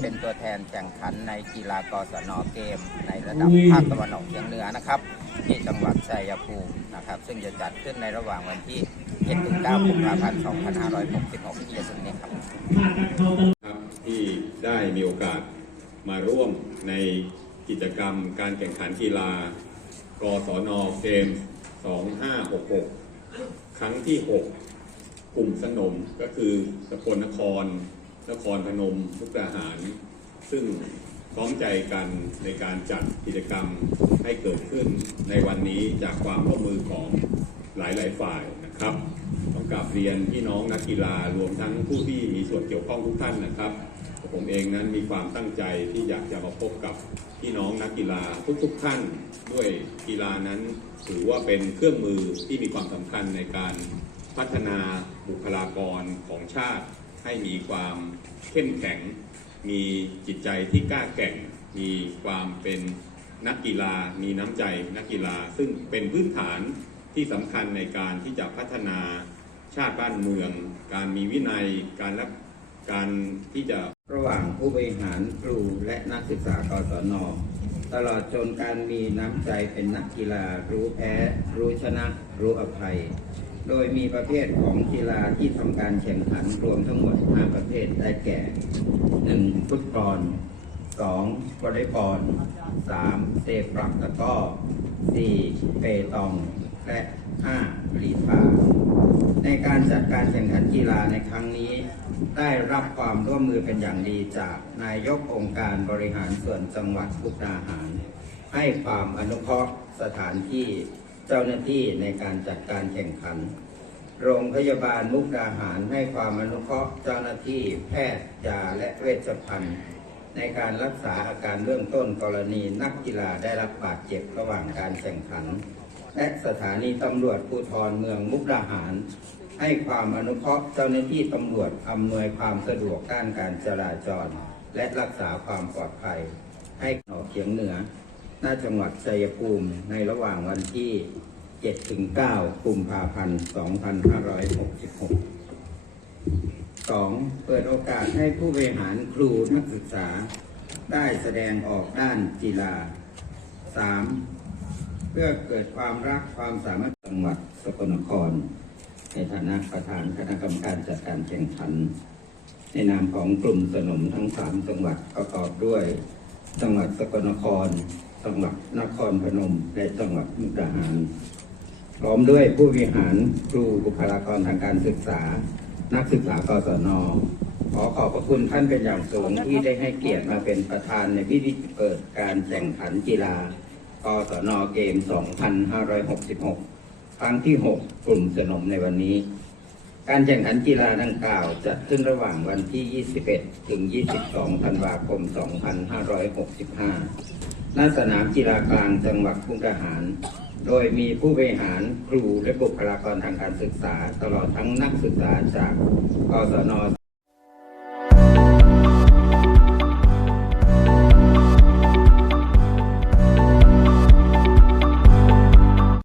เป็นตัวแทนแข่งขันในกีฬากศนเกม ในระดับภาคตะวันออกเฉียงเหนือนะครับ ที่จังหวัดชัยภูมินะครับ ซึ่งจะจัดขึ้นในระหว่างวันที่7-9กุมภาพันธ์2566ที่จะถึงนี้ครับครับที่ได้มีโอกาสมาร่วมในกิจกรรมการแข่งขันกีฬากศนเกม 2566 ครั้งที่ 6 กลุ่มสนมก็คือสกลนคร นครพนมมุกดาหาร ซึ่งพร้อมใจกันในการจัดกิจกรรมให้เกิดขึ้นในวันนี้จากความร่วมมือของหลายๆฝ่ายนะครับต้องกราบเรียนพี่น้องนักกีฬารวมทั้งผู้ที่มีส่วนเกี่ยวข้องทุกท่านนะครับ ผมเองนั้นมีความตั้งใจที่อยากจะมาพบกับพี่น้องนักกีฬาทุกๆท่าน ด้วยกีฬานั้นถือว่าเป็นเครื่องมือที่มีความสำคัญในการพัฒนาบุคลากรของชาติ ให้มีความเข้มแข็ง มีจิตใจที่กล้าแกร่ง มีความเป็นนักกีฬา มีน้ำใจนักกีฬา ซึ่งเป็นพื้นฐานที่สำคัญในการที่จะพัฒนาชาติบ้านเมือง การมีวินัย การรับการที่จะระหว่างผู้บริหารครูและนักศึกษากศนตลอดจนการมีน้ำใจเป็นนักกีฬารู้แพ้ รู้ชนะ รู้อภัย โดยมีประเภทของกีฬาที่ทำการแข่งขันรวมทั้งหมด 5 ประเภทได้แก่ 1. ฟุตบอล 2. วอลเลย์บอล 3. เตะปลักตะก้อ 4. เปตอง และ 5. ลีพาในการจัดการแข่งขันกีฬาในครั้งนี้ ได้รับความร่วมมือเป็นอย่างดีจากนายกองค์การบริหารส่วนจังหวัดมุกดาหาร ให้ความอนุเคราะห์สถานที่ เจ้าหน้าที่ในการจัดการแข่งขัน โรงพยาบาลมุกดาหารให้ความอนุเคราะห์เจ้าหน้าที่แพทย์ยาและเวชภัณฑ์ ในการรักษาอาการเบื้องต้นกรณีนักกีฬาได้รับบาดเจ็บระหว่างการแข่งขัน และสถานีตำรวจภูธรเมืองมุกดาหาร ให้ความอนุเคราะห์เจ้าหน้าที่ตำรวจอำนวยความสะดวกด้านการจราจร และรักษาความปลอดภัย ให้ออกเฉียงเหนือ หน้าจังหวัดชัยภูมิในระหว่างวันที่ 7 ถึง 9 กุมภาพันธ์ 2566 2. เปิดโอกาสให้ผู้บริหารครูนักศึกษา ได้แสดงออกด้านกีฬา 3. เพื่อเกิดความรักความสามัคคีจังหวัดสกลนคร ในฐานะประธานคณะกรรมการจัดการแข่งขัน ในนามของกลุ่มสนมทั้งสามจังหวัดประกอบด้วย จังหวัดสกลนคร จังหวัดนครพนม และจังหวัดมุกดาหาร พร้อมด้วยผู้บริหารครูบุคลากรทางการศึกษา นักศึกษากศนขอขอบพระคุณท่านเป็นอย่างสูงที่ได้ให้เกียรติมาเป็นประธานในพิธีเปิดการแข่งขันกีฬากศนเกม 2566 ครั้งที่ 6 กลุ่มสนมในวันนี้ การแข่งขันกีฬาดังกล่าวจัดขึ้นระหว่างวันที่ 21 ถึง 22 ธันวาคม 2565 ณสนามกีฬากลางจังหวัดกรุงทหาร โดยมีผู้บริหารครูและบุคลากรทางการศึกษา ตลอดทั้งนักศึกษาจากกศน